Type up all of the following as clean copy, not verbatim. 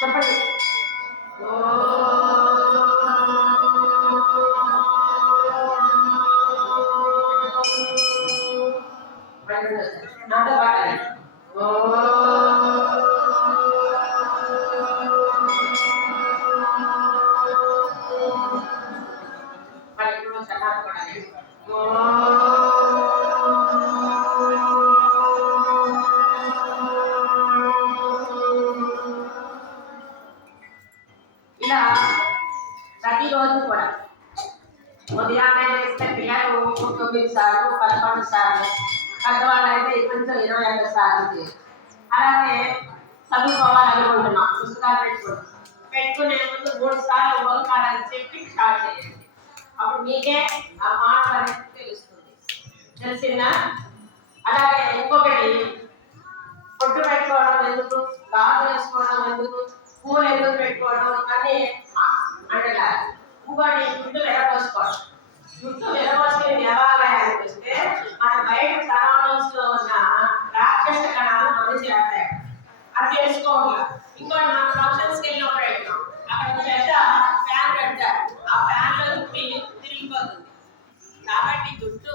చెప్పండి. నాతో పాడాలి. మళ్ళీ ఇప్పుడు నాతో పాడాలి. ఇలా ప్రతిరోజు కూడా ఉదయాన్నే చేస్తే పిల్లలు 9 సార్లు 11 సార్లు, పెద్దవాళ్ళు అయితే కొంచెం 25 సార్లు చేయాలి. అలాగే చదువుకోవాలనుకుంటున్నాం, పుస్తకాలు పెట్టుకునే ముందు 3 సార్లు ఓంకారాన్ని చెప్పి స్టార్ట్ చేయండి. అప్పుడు మీకే ఆ మాట అనేది తెలుస్తుంది. తెలిసిందా? అలాగే ఇంకొకటి, పొట్టు పెట్టుకోవడం ఎందుకు, గాజులు వేసుకోవడం ఎందుకు, పూలు ఎందుకు పెట్టుకోవడం అని అంటే ఇంకోటి జుట్టు విరపోసుకోవడం. జుట్టు విరపోసుకుని దేవాలయానికి వస్తే మన బయట సరౌండింగ్స్ లో ఉన్న రాక్షస కణాలు మంది చేస్తాయి, అది తెలుసుకోవాలి. ఇంకోటి మనం ఫంక్షన్స్కి వెళ్ళినప్పుడు వెళ్తాం, అక్కడ పెద్ద ఫ్యాన్ పెడతారు, ఆ ఫ్యాన్ లో జుట్టు తిరిగిపోతుంది. కాబట్టి జుట్టు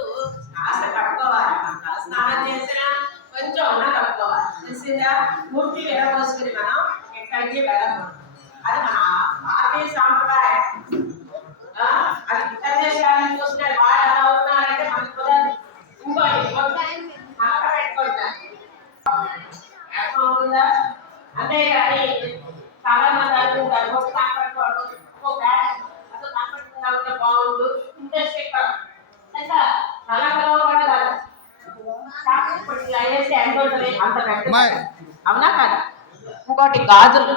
కాస్త కట్టుకోవాలి, స్నానం చేసినా కొంచెం ఉన్న కట్టుకోవాలి. తెలిసిందా? పూర్తి విరపోసుకుని మనం ఎక్కడికి వెళ్ళకూడదు. అది మన భారతీయ సాంప్రదాయం. అది ఇతర దేశాలను చూసిన వాళ్ళు ఎలా ఉన్నారంటే మనకు కుదరదు. ఇంకోటి మాట పెట్టుకుంటారు, అర్థమవుతుందా? అంతేగాని చాలా మంది అనుకుంటారు ఒక కనపడుకోవడం, ఒక అసలు కనపడుతుందా ఉంటే బాగుండు, ఇంట్రెస్ట్ ఎక్కువ ఇంకా కళలో కూడా కాదు. వేసి అంత అవునా కాదు. ఇంకోటి గాజులు